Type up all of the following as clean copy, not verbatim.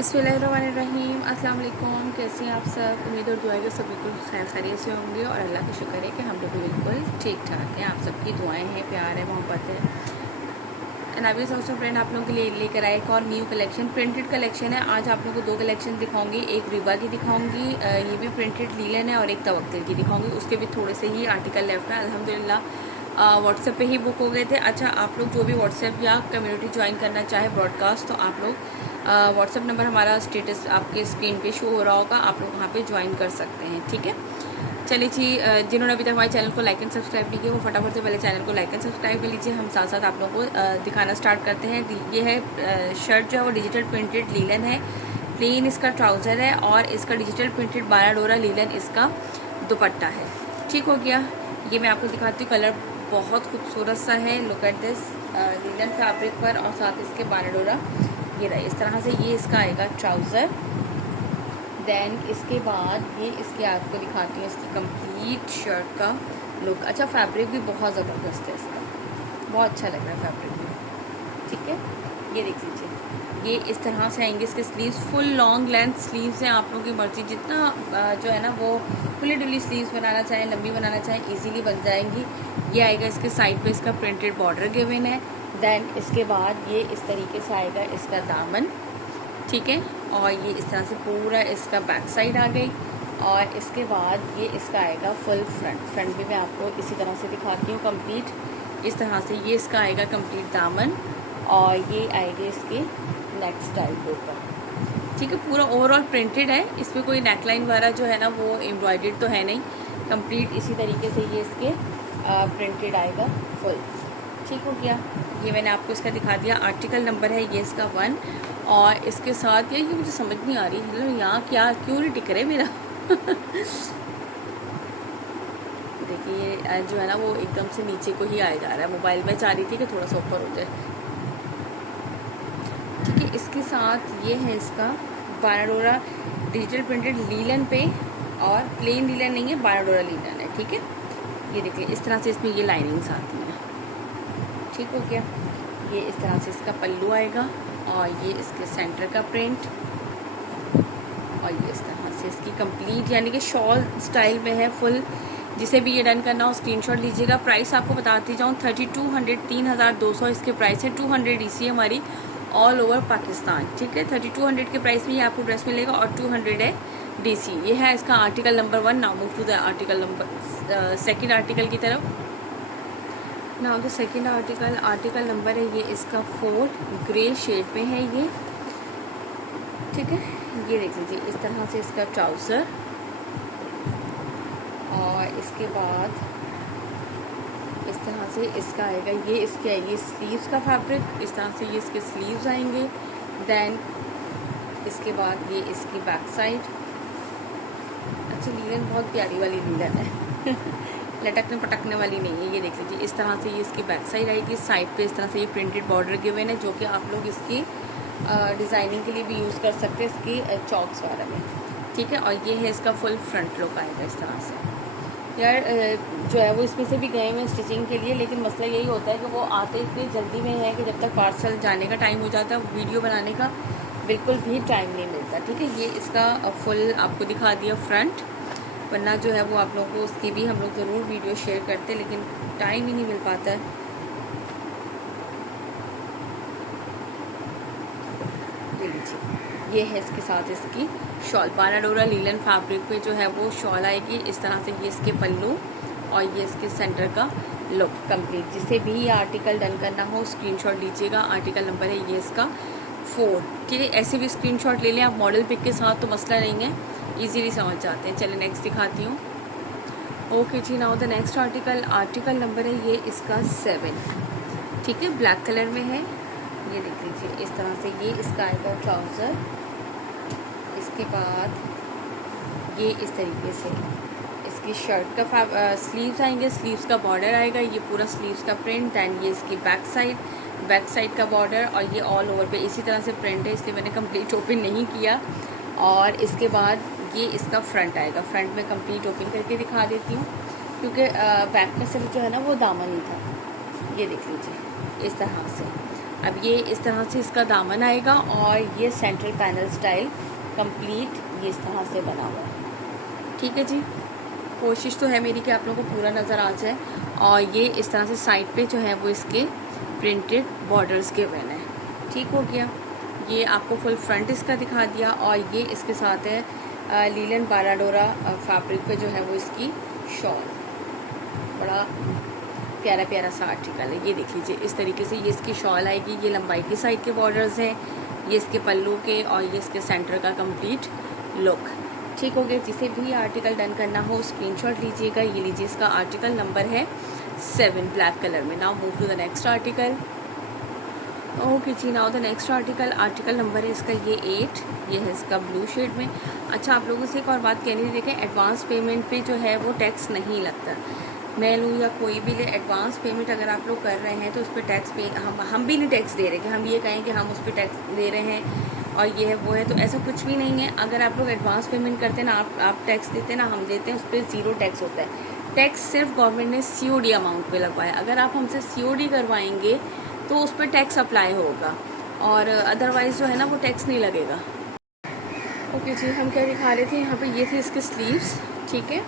बिस्मिल्लाहिर्रहमानिर्रहीम। अस्सलाम वालेकुम। कैसे हैं आप सब? उम्मीद और दुआ है सब बिल्कुल खैर खैरियत से होंगे और अल्लाह का शुक्र है कि हम लोग भी बिल्कुल ठीक ठाक हैं। आप सबकी दुआएं हैं, प्यार है, मोहब्बत है। नाबिल सोचो फ्रेंड, आप लोगों के लिए लेकर आए एक और न्यू कलेक्शन, प्रिंटेड कलेक्शन है। आज आप लोगों को दो कलेक्शन दिखाऊंगी, एक रिबा की दिखाऊंगी, ये भी प्रिंटेड लीलन है, और एक तवक्कुल की दिखाऊंगी। उसके भी थोड़े से ही आर्टिकल लेफ्ट है अल्हम्दुलिल्लाह। व्हाट्सएप पे ही बुक हो गए थे। अच्छा, आप लोग जो भी व्हाट्सएप या कम्युनिटी ज्वाइन करना चाहे ब्रॉडकास्ट, तो आप लोग व्हाट्सएप नंबर हमारा स्टेटस आपके स्क्रीन पे शो हो रहा होगा, आप लोग वहाँ पे ज्वाइन कर सकते हैं। ठीक है, चलिए जी। जिन्होंने अभी तक हमारे चैनल को लाइक एंड सब्सक्राइब नहीं किया, वो फटाफट से पहले चैनल को लाइक एंड सब्सक्राइब कर लीजिए। हम साथ साथ आप लोगों को दिखाना स्टार्ट करते हैं। ये है शर्ट जो है वो डिजिटल प्रिंटेड लीलन है। प्लेन इसका ट्राउज़र है और इसका डिजिटल प्रिंटेड 12 डोरा लीलन इसका दुपट्टा है। ठीक हो गया। ये मैं आपको दिखाती हूँ, कलर बहुत खूबसूरत सा है। Look at this, linen fabric पर और साथ इसके 12 डोरा ये रहा इस तरह से। ये इसका आएगा ट्राउज़र। देन इसके बाद ये इसके आपको दिखाती हूँ इसकी कंप्लीट शर्ट का लुक। अच्छा, फैब्रिक भी बहुत ज़बरदस्त है इसका, बहुत अच्छा लग रहा है फैब्रिक भी। ठीक है, ये देख लीजिए। ये इस तरह से आएंगे इसके sleeves, full long length sleeves हैं। आप लोगों की मर्ज़ी, जितना जो है ना वो फुली डुली स्लीव्स बनाना चाहें, लंबी बनाना चाहें, इजीली बन जाएंगी। ये आएगा इसके साइड पे इसका प्रिंटेड बॉर्डर गिवन है। देन इसके बाद ये इस तरीके से आएगा इसका दामन। ठीक है, और ये इस तरह से पूरा इसका बैक साइड आ गई। और इसके बाद ये इसका आएगा फुल फ्रंट भी मैं आपको इसी तरह से दिखाती हूँ कंप्लीट। इस तरह से ये इसका आएगा कंप्लीट दामन, और ये आएगा इसके नेक स्टाइल के ऊपर। ठीक है, पूरा ओवरऑल प्रिंटेड है, इसमें कोई नेकलाइन वगैरह जो है ना वो एम्ब्रॉयडर्ड तो है नहीं। कंप्लीट इसी तरीके से ये इसके प्रिंटेड आएगा फुल। ठीक हो गया। ये मैंने आपको इसका दिखा दिया। आर्टिकल नंबर है ये इसका 1, और इसके साथ ये मुझे समझ नहीं आ रही है यहाँ क्या क्यों नहीं टिक रहे मेरा देखिए ये जो है ना वो एकदम से नीचे को ही आया जा रहा है। मोबाइल में चाह रही थी कि थोड़ा सा ऊपर हो जाए। ठीक है, इसके साथ ये है इसका 12 डोरा डिजिटल प्रिंटेड लीलन पे, और प्लेन लीलन नहीं है, 12 डोरा लीलन है। ठीक है, ये देखिए इस तरह से इसमें ये लाइनिंग्स आती हैं। ठीक हो गया। ये इस तरह से इसका पल्लू आएगा, और ये इसके सेंटर का प्रिंट, और ये इस तरह से इसकी कंप्लीट यानी कि शॉल स्टाइल में है फुल। जिसे भी ये डन करना हो स्क्रीनशॉट लीजिएगा। प्राइस आपको बताती जाऊँ, 3200 3200 इसके प्राइस है। 200 डीसी हमारी ऑल ओवर पाकिस्तान। ठीक है, 3200 के प्राइस में ये आपको ड्रेस मिलेगा, और 200 है डीसी। ये है इसका article number 1। Now move to the article number second article की तरफ। Now the second article number है ये इसका 4, ग्रे शेड में है ये। ठीक है, ये देख लीजिए इस तरह से इसका ट्राउज़र, और इसके बाद इस तरह से इसका आएगा, ये इसके आएगी स्लीव्स का फैब्रिक। इस तरह से ये इसके स्लीव्स आएंगे। देन इसके बाद ये इसकी बैक साइड। अच्छा, लीलन बहुत प्यारी वाली लीलन है लटकने पटकने वाली नहीं है। ये देख लीजिए इस तरह से ये इसकी बैक साइड आएगी। साइड पे इस तरह से ये प्रिंटेड बॉर्डर गिवन है, जो कि आप लोग इसकी डिज़ाइनिंग के लिए भी यूज़ कर सकते हैं इसकी चॉक्स वगैरह में। ठीक है, और ये है इसका फुल फ्रंट लुक आएगा इस तरह से। यार जो है वो इसमें से भी गए हुए स्टिचिंग के लिए, लेकिन मसला यही होता है कि वो आते इतनी जल्दी में है कि जब तक पार्सल जाने का टाइम हो जाता है वीडियो बनाने का बिल्कुल भी टाइम नहीं मिलता। ठीक है, ये इसका फुल आपको दिखा दिया फ्रंट, वरना जो है वो आप लोगों को उसकी भी हम लोग ज़रूर वीडियो शेयर करते, लेकिन टाइम ही नहीं मिल पाता है। ये है इसके साथ इसकी शॉल, 12 डोरा लीलन फैब्रिक पे जो है वो शॉल आएगी इस तरह से। ये इसके पल्लू, और ये इसके सेंटर का लुक कंप्लीट। जिसे भी ये आर्टिकल डन करना हो स्क्रीनशॉट लीजिएगा। आर्टिकल नंबर है ये इसका 4। ठीक है, ऐसे भी स्क्रीनशॉट ले लें आप मॉडल पिक के साथ, तो मसला नहीं है, इजीली समझ जाते हैं। चलिए नेक्स्ट दिखाती हूँ। ओके जी, now the next article number है ये इसका 7। ठीक है, ब्लैक कलर में है। ये देख लीजिए इस तरह से ये इसका आएगा ट्राउज़र। इसके बाद ये इस तरीके से इसकी शर्ट का स्लीव्स आएंगे, स्लीव्स का बॉर्डर आएगा, ये पूरा स्लीव्स का प्रिंट। दैन ये इसकी बैक साइड का बॉर्डर, और ये ऑल ओवर पे इसी तरह से प्रिंट है, इसलिए मैंने कंप्लीट ओपन नहीं किया। और इसके बाद ये इसका फ्रंट आएगा। फ्रंट में कंप्लीट ओपन करके दिखा देती हूँ, क्योंकि बैक में सिर्फ जो है ना वो दामन ही था। ये देख लीजिए इस तरह से। अब ये इस तरह से इसका दामन आएगा और ये सेंट्रल पैनल स्टाइल कंप्लीट ये इस तरह से बना हुआ है। ठीक है जी, कोशिश तो है मेरी कि आप लोगों को पूरा नज़र आ जाए। और ये इस तरह से साइड पे जो है वो इसके प्रिंटेड बॉर्डर्स के बने हैं। ठीक हो गया, ये आपको फुल फ्रंट इसका दिखा दिया। और ये इसके साथ है लीलन बाराडोरा फैब्रिक पे जो है वो इसकी शॉल, बड़ा प्यारा प्यारा सा आर्टिकल है। ये देख लीजिए, इस तरीके से ये इसकी शॉल आएगी। ये लंबाई की साइड के बॉर्डर्स हैं, ये इसके पल्लू के और ये इसके सेंटर का कंप्लीट लुक। ठीक हो गया, जिसे भी आर्टिकल डन करना हो स्क्रीनशॉट लीजिएगा। ये लीजिए, इसका आर्टिकल नंबर है 7 ब्लैक कलर में। Now move to the next article. Okay जी, now the next article number है इसका ये 8। ये है इसका ब्लू शेड में। अच्छा, आप लोगों से एक और बात कहनी थी, देखें एडवांस पेमेंट पे जो है वो टैक्स नहीं लगता। मैं लूँ या कोई भी ले, एडवांस पेमेंट अगर आप लोग कर रहे हैं तो उस पर टैक्स पे हम भी नहीं टैक्स दे रहे कि हम ये कहें कि हम उस पर टैक्स दे रहे हैं और ये है वो है, तो ऐसा कुछ भी नहीं है। अगर आप लोग एडवांस पेमेंट करते हैं ना, आप टैक्स देते हैं ना, हम देते हैं, उस पर 0 टैक्स होता है। टैक्स सिर्फ गवर्नमेंट ने COD अमाउंट पे लगवाया। अगर आप हमसे COD करवाएंगे तो उस पर टैक्स अप्लाई होगा और अदरवाइज़ जो है ना वो टैक्स नहीं लगेगा। ओके जी, हम क्या दिखा रहे थे यहाँ पे, ये थे इसके स्लीव्स। ठीक है,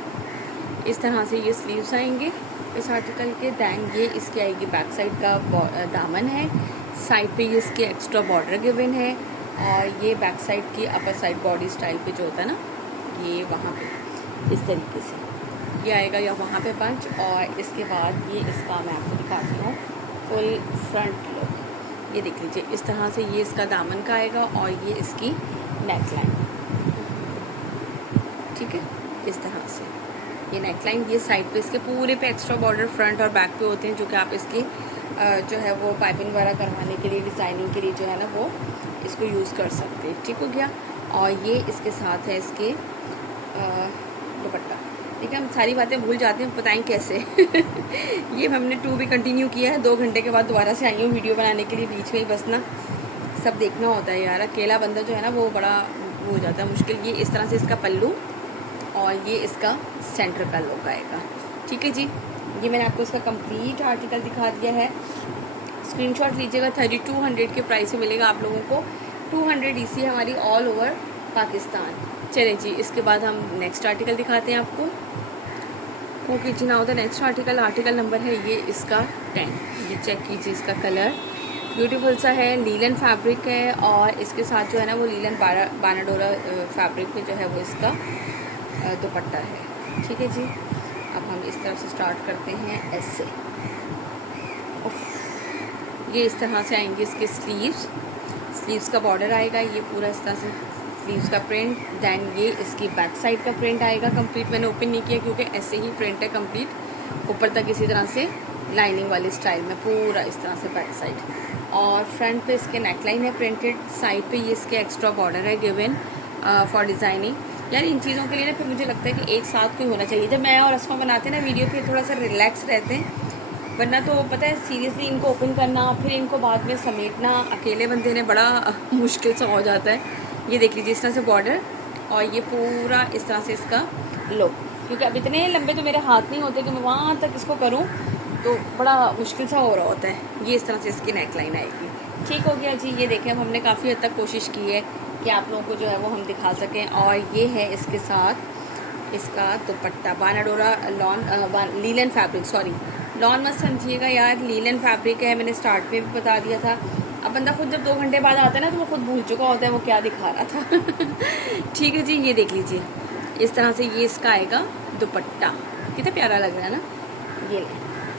इस तरह से ये स्लीव्स आएंगे इस आर्टिकल के। दैन ये इसकी आएगी बैक साइड का दामन है, साइड पे ये इसके एक्स्ट्रा बॉर्डर गिवन है और ये बैक साइड की अपर साइड बॉडी स्टाइल पे जो होता है ना, ये वहाँ पे इस तरीके से ये आएगा या वहाँ पे पंच। और इसके बाद ये इसका मैं आपको दिखाती हूँ फुल फ्रंट लुक। ये देख लीजिए, इस तरह से ये इसका दामन का आएगा और ये इसकी नेक लाइन। ठीक है, इस तरह से ये नेक लाइन, ये साइड पे इसके पूरे पे एक्स्ट्रा बॉर्डर फ्रंट और बैक पे होते हैं, जो कि आप इसकी जो है वो पाइपिंग वगैरह करवाने के लिए, डिज़ाइनिंग के लिए जो है ना वो इसको यूज़ कर सकते हैं। ठीक हो गया, और ये इसके साथ है इसके दुपट्टा। ठीक है, हम सारी बातें भूल जाते हैं, बताएं कैसे। ये हमने 2 भी कंटिन्यू किया है, 2 घंटे के बाद दोबारा से आई हूँ वीडियो बनाने के लिए। बीच में ही बस ना सब देखना होता है यार, अकेला बंदा जो है ना वो बड़ा वो हो जाता है मुश्किल। ये इस तरह से इसका पल्लू और ये इसका सेंटर का लुक आएगा। ठीक है जी, ये मैंने आपको इसका कंप्लीट आर्टिकल दिखा दिया है। स्क्रीनशॉट लीजिएगा, 3200 के प्राइस से मिलेगा आप लोगों को। 200 EC है हमारी ऑल ओवर पाकिस्तान। चलें जी, इसके बाद हम नेक्स्ट आर्टिकल दिखाते हैं आपको। ओके जी, now the next article number है ये इसका 10। ये चेक कीजिए, इसका कलर ब्यूटीफुल सा है, लीलन फैब्रिक है और इसके साथ जो है ना वो लीलन बानाडोरा फैब्रिक में जो है वो इसका दुपट्टा है। ठीक है जी, अब हम इस तरफ से स्टार्ट करते हैं ऐसे। ये इस तरह से आएंगे इसके स्लीव्स का बॉर्डर आएगा, ये पूरा इस तरह से स्लीव्स का प्रिंट। दैन ये इसकी बैक साइड का प्रिंट आएगा कंप्लीट। मैंने ओपन नहीं किया क्योंकि ऐसे ही प्रिंट है कंप्लीट ऊपर तक, इसी तरह से लाइनिंग वाली स्टाइल में पूरा इस तरह से बैक साइड। और फ्रंट पे इसके नेकलाइन है प्रिंटेड, साइड पे ये इसके एक्स्ट्रा बॉर्डर है गिवन फॉर डिज़ाइनिंग। यार इन चीज़ों के लिए ना फिर मुझे लगता है कि एक साथ कोई होना चाहिए। जब मैं और असमा बनाते हैं ना वीडियो, फिर थोड़ा सा रिलैक्स रहते हैं, वरना तो पता है सीरियसली इनको ओपन करना फिर इनको बाद में समेटना अकेले बंदे ने बड़ा मुश्किल सा हो जाता है। ये देख लीजिए, इस तरह से बॉर्डर और ये पूरा इस तरह से इसका लुक। क्योंकि अब इतने लंबे तो मेरे हाथ नहीं होते कि मैं वहाँ तक इसको करूँ, तो बड़ा मुश्किल सा हो रहा होता है। ये इस तरह से इसकी नेक लाइन आएगी। ठीक हो गया जी, ये देखें, अब हमने काफ़ी हद तक कोशिश की है कि आप लोगों को जो है वो हम दिखा सकें। और ये है इसके साथ इसका दुपट्टा, बानाडोरा लीलन फैब्रिक, सॉरी लॉन मत समझिएगा यार, लीलन फैब्रिक है। मैंने स्टार्ट में भी बता दिया था। अब बंदा खुद जब 2 घंटे बाद आता है ना तो वो खुद भूल चुका होता है वो क्या दिखा रहा था। ठीक है जी, ये देख लीजिए, इस तरह से ये इसका आएगा दुपट्टा। कितना प्यारा लग रहा है ना।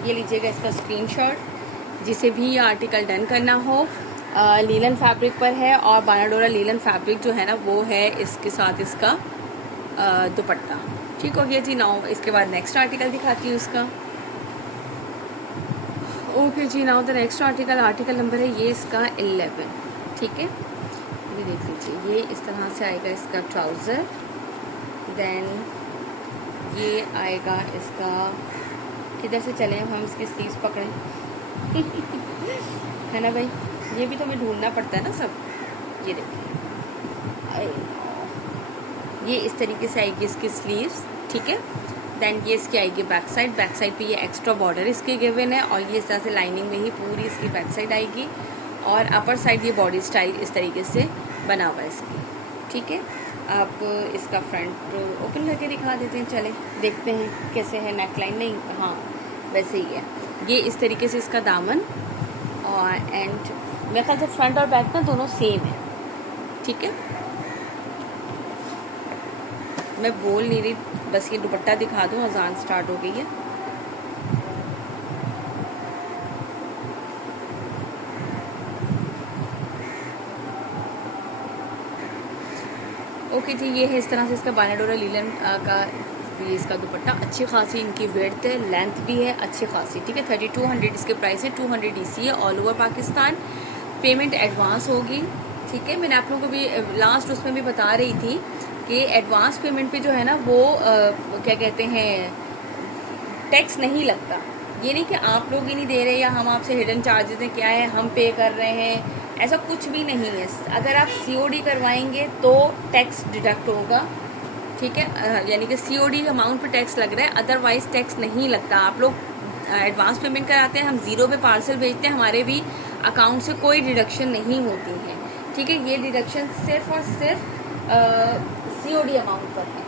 ये लीजिएगा इसका स्क्रीनशॉट। जिसे भी ये आर्टिकल डन करना हो, लीलन फैब्रिक पर है और बानाडोरा लीलन फैब्रिक जो है ना वो है इसके साथ इसका दुपट्टा। ठीक हो गया जी। नाउ इसके बाद नेक्स्ट आर्टिकल दिखाती हूँ इसका। ओके जी, now the next article number है ये इसका 11। ठीक है, ये देख लीजिए, ये इस तरह से आएगा इसका ट्राउज़र। देन ये आएगा इसका, किधर से चलें हम इसकी स्लीव्स पकड़ें। है ना भाई, ये भी तो हमें ढूंढना पड़ता है ना सब। ये देखिए, ये इस तरीके से आएगी इसकी स्लीव्स। ठीक है, देन ये इसकी आएगी बैक साइड पे ये एक्स्ट्रा बॉर्डर इसके गिवन है और ये इस तरह से लाइनिंग में ही पूरी इसकी बैक साइड आएगी। और अपर साइड ये बॉडी स्टाइल इस तरीके से बना हुआ है इसकी, ठीक है। आप इसका फ्रंट ओपन करके दिखा देते हैं, चले देखते हैं कैसे है नेक लाइन। नहीं, हाँ वैसे ही है। ये इस तरीके से इसका दामन, और एंड मेरे ख्याल से फ्रंट और बैक ना दोनों सेम है, ठीक है। मैं बोल नहीं रही, बस ये दुपट्टा दिखा दूँ, अजान स्टार्ट हो गई है। ओके जी, ये है इस तरह से इसका बानाडोरा लीलन का ये इसका दुपट्टा। अच्छी खासी इनकी वेड्थ है, लेंथ भी है अच्छी खासी, ठीक है। 3200 इसके प्राइस है, 200 DC है, all over Pakistan. Payment advance होगी, ठीक है। मैंने आप लोगों को भी लास्ट उसमें भी बता रही थी कि एडवांस पेमेंट पे जो है ना वो क्या कहते हैं, टैक्स नहीं लगता। ये नहीं कि आप लोग ही नहीं दे रहे या हम आपसे हिडन चार्जेस हैं क्या है हम पे कर रहे हैं, ऐसा कुछ भी नहीं है। अगर आप COD करवाएंगे तो टैक्स डिडक्ट होगा, ठीक है। यानी कि COD अमाउंट पे टैक्स लग रहा है, अदरवाइज टैक्स नहीं लगता। आप लोग एडवांस पेमेंट कराते हैं, हम ज़ीरो पे पार्सल भेजते हैं, हमारे भी अकाउंट से कोई डिडक्शन नहीं होती है, ठीक है। ये डिडक्शन सिर्फ और सिर्फ COD अमाउंट पर है,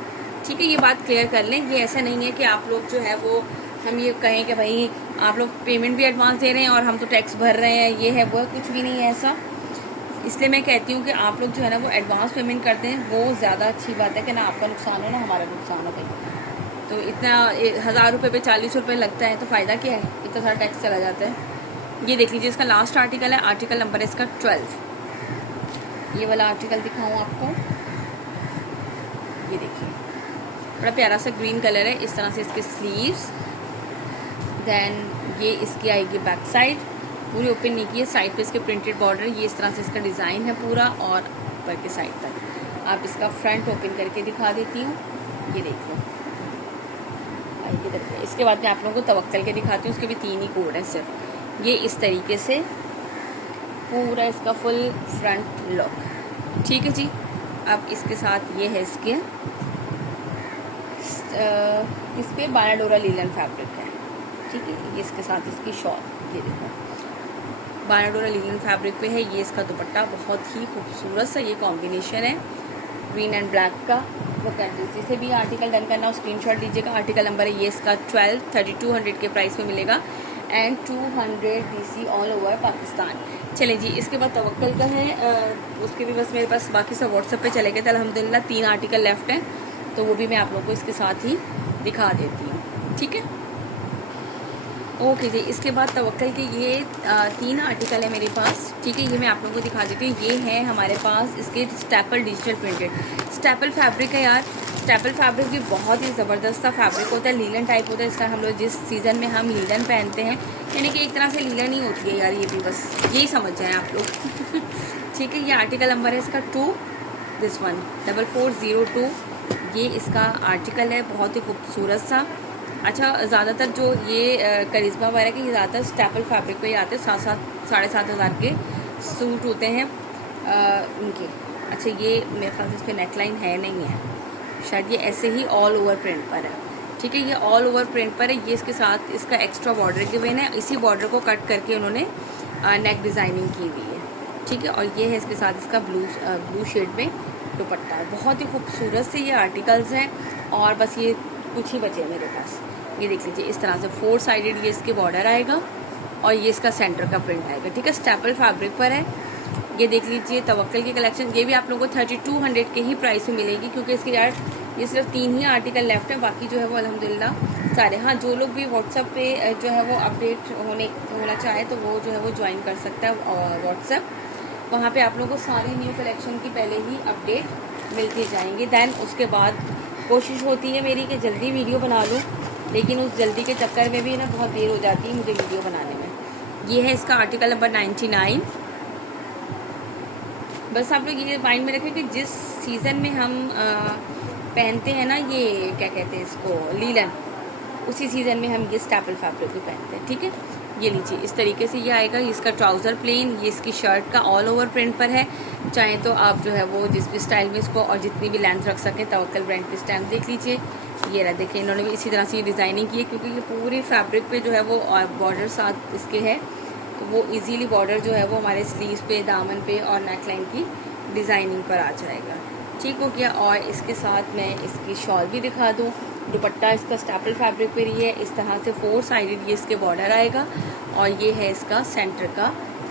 ठीक है। ये बात क्लियर कर लें। ये ऐसा नहीं है कि आप लोग जो है वो हम ये कहें कि भाई आप लोग पेमेंट भी एडवांस दे रहे हैं और हम तो टैक्स भर रहे हैं, ये है वो है, कुछ भी नहीं है ऐसा। इसलिए मैं कहती हूँ कि आप लोग जो है ना वो एडवांस पेमेंट करते हैं, वो ज़्यादा अच्छी बात है कि ना आपका नुकसान हो ना हमारा नुकसान हो भाई। तो इतना 1000 रुपये पे 40 रुपये लगता है तो फ़ायदा क्या है, इतना सारा टैक्स चला जाता है। ये देख लीजिए, इसका लास्ट आर्टिकल है, आर्टिकल नंबर है इसका 12। ये वाला आर्टिकल दिखाऊँ आपको, ये देखिए बड़ा प्यारा सा ग्रीन कलर है। इस तरह से इसके स्लीव्स, देन ये इसकी आएगी बैक साइड, पूरी ओपन नहीं की है, साइड पे इसके प्रिंटेड बॉर्डर, ये इस तरह से इसका डिज़ाइन है पूरा, और ऊपर के साइड तक। आप इसका फ्रंट ओपन करके दिखा देती हूँ, ये देख लो। ये देखिए, इसके बाद मैं आप लोगों को तवक्कल के दिखाती हूँ, उसके भी 3 ही कोड हैं सिर्फ। ये इस तरीके से पूरा इसका फुल फ्रंट लुक, ठीक है जी। अब इसके साथ ये है इसके इस पर बानाडोरा लीलन फैब्रिक है, ठीक है। ये इसके साथ इसकी शॉल, ये देखो बानाडोरा लीलन फैब्रिक पे है। ये इसका दुपट्टा बहुत ही खूबसूरत सा ये कॉम्बिनेशन है ग्रीन एंड ब्लैक का। वो कैंडल जिसे भी आर्टिकल डन करना हो स्क्रीनशॉट लीजिएगा। आर्टिकल नंबर है ये इसका 12, 3200 के प्राइस में मिलेगा, and 200 DC all over Pakistan. चले जी, इसके बाद तवक्कल का है, उसके भी बस मेरे पास बाकी सब व्हाट्सएप पे चले गए थे अल्हम्दुलिल्लाह। 3 आर्टिकल लेफ्ट हैं, तो वो भी मैं आप लोगों को इसके साथ ही दिखा देती हूँ, ठीक है। ओके जी, इसके बाद तवक्कल के ये 3 आर्टिकल है मेरे पास, ठीक है। ये मैं आप लोगों को दिखा देती हूँ। ये है हमारे पास इसके staple digital printed staple fabric है यार। स्टेपल फैब्रिक भी बहुत ही ज़बरदस्त सा फैब्रिक होता है, लीलन टाइप होता है इसका। हम लोग जिस सीज़न में हम लीलन पहनते हैं, यानी कि एक तरह से लीलन ही होती है यार ये भी, बस यही समझ जाएँ आप लोग ठीक है। ये आर्टिकल नंबर है इसका 2, दिस वन 4402। ये इसका आर्टिकल है, बहुत ही खूबसूरत सा। अच्छा, ज़्यादातर जो ये करिश्मा वगैरह के, ये ज़्यादातर स्टेपल फैब्रिक पे ही आते हैं। 7,000 से 7,500 के सूट होते हैं उनके। अच्छा, ये मेरे ख्याल से इस पर नेकलाइन है नहीं है शायद, ये ऐसे ही ऑल ओवर प्रिंट पर है, ठीक है। ये ऑल ओवर प्रिंट पर है। ये इसके साथ इसका एक्स्ट्रा बॉर्डर गिवन है, इसी बॉर्डर को कट करके उन्होंने नेक डिज़ाइनिंग की हुई है, ठीक है। और ये है इसके साथ इसका ब्लू शेड में दुपट्टा। बहुत ही खूबसूरत से ये आर्टिकल्स हैं, और बस ये कुछ ही बचे मेरे पास। ये देख लीजिए, इस तरह से 4 साइडेड ये इसके बॉर्डर आएगा, और ये इसका सेंटर का प्रिंट आएगा, ठीक है। स्टेपल फैब्रिक पर है। ये देख लीजिए तवक्कल की कलेक्शन, ये भी आप लोगों को 3200 के ही प्राइस में मिलेगी, क्योंकि इसके यार ये सिर्फ 3 ही आर्टिकल लेफ्ट है, बाकी जो है वो अल्हम्दुलिल्लाह सारे। हाँ, जो लोग भी व्हाट्सएप पे जो है वो अपडेट होना चाहे तो वो जो है वो ज्वाइन कर सकता है व्हाट्सएप। वहाँ पे आप लोगों को सारी न्यू कलेक्शन की पहले ही अपडेट मिलती जाएंगी। दैन उसके बाद कोशिश होती है मेरी कि जल्दी वीडियो बना लूँ, लेकिन उस जल्दी के चक्कर में भी ना बहुत देर हो जाती है मुझे वीडियो बनाने में। ये है इसका आर्टिकल नंबर 99। बस आप लोग ये माइंड में रखें कि जिस सीज़न में हम पहनते हैं ना, ये क्या कहते हैं इसको, लीलन, उसी सीज़न में हम ये स्टेपल फैब्रिक भी पहनते हैं, ठीक है। ये लीजिए, इस तरीके से ये आएगा। इसका ट्राउज़र प्लेन, ये इसकी शर्ट का ऑल ओवर प्रिंट पर है। चाहे तो आप जो है वो जिस भी स्टाइल में इसको और जितनी भी लेंथ रख सकें। तवक्कल ब्रांड की स्टैम्प देख लीजिए, ये रहा, देखिए इन्होंने भी इसी तरह से ये डिज़ाइनिंग की है, क्योंकि ये पूरी फैब्रिक पे जो है वो बॉर्डर साथ इसके है, वो इजीली बॉर्डर जो है वो हमारे स्लीव्स पे, दामन पे और नेक लाइन की डिज़ाइनिंग पर आ जाएगा। ठीक हो गया। और इसके साथ मैं इसकी शॉल भी दिखा दूँ। दुपट्टा इसका स्टेपल फैब्रिक पर ही है, इस तरह से 4 साइडेड ये इसके बॉर्डर आएगा और ये है इसका सेंटर का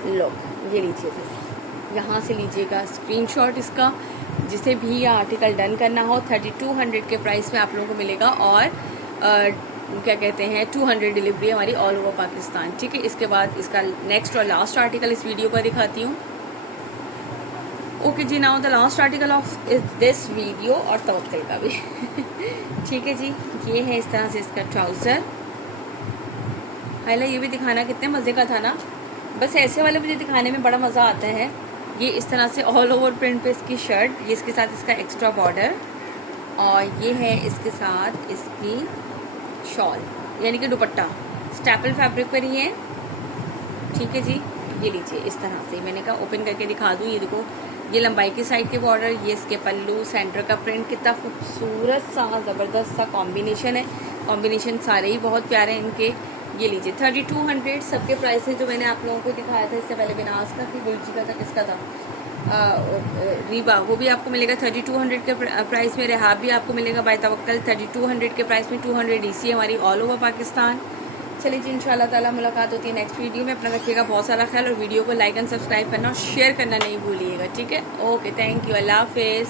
लुक। ये लीजिए, यहाँ से लीजिएगा स्क्रीनशॉट इसका। जिसे भी ये आर्टिकल डन करना हो 3200 के प्राइस में आप लोगों को मिलेगा और क्या कहते हैं 200 डिलीवरी हमारी ऑल ओवर पाकिस्तान। ठीक है। इसके बाद इसका नेक्स्ट और लास्ट आर्टिकल इस वीडियो का दिखाती हूँ। ओके जी, now the last article of this video और तवक्कल का भी ठीक है जी। ये है इस तरह से इसका ट्राउज़र। हाईला ये भी दिखाना कितने मज़े का था ना। बस ऐसे वाले मुझे दिखाने में बड़ा मज़ा आता है। ये इस तरह से ऑल ओवर प्रिंट पे इसकी शर्ट, ये इसके साथ इसका एक्स्ट्रा बॉर्डर और ये है इसके साथ इसकी शॉल यानी कि दुपट्टा स्टेपल फैब्रिक पर ही है। ठीक है जी। ये लीजिए इस तरह से, मैंने कहा ओपन करके दिखा दूँ। ये देखो, ये लंबाई की साइड के बॉर्डर, ये इसके पल्लू, सेंटर का प्रिंट, कितना खूबसूरत सा ज़बरदस्त सा कॉम्बिनेशन है। कॉम्बिनेशन सारे ही बहुत प्यारे हैं इनके। ये लीजिए 3200 सबके प्राइस है जो मैंने आप लोगों को दिखाया था इससे पहले। बिनास का कि गुलजी का था, किसका था, रीबा, वो भी आपको मिलेगा 3200 के प्राइस में। रेहाब भी आपको मिलेगा बाय तवक्कल 3200 के प्राइस में। 200 DC हमारी ऑल ओवर पाकिस्तान। चलिए जी, इंशाल्लाह ताला मुलाकात होती है नेक्स्ट वीडियो में। अपना रखिएगा बहुत सारा ख्याल और वीडियो को लाइक एंड सब्सक्राइब करना और शेयर करना नहीं भूलिएगा। ठीक है। ओके, थैंक यू, अल्लाह हाफिज़।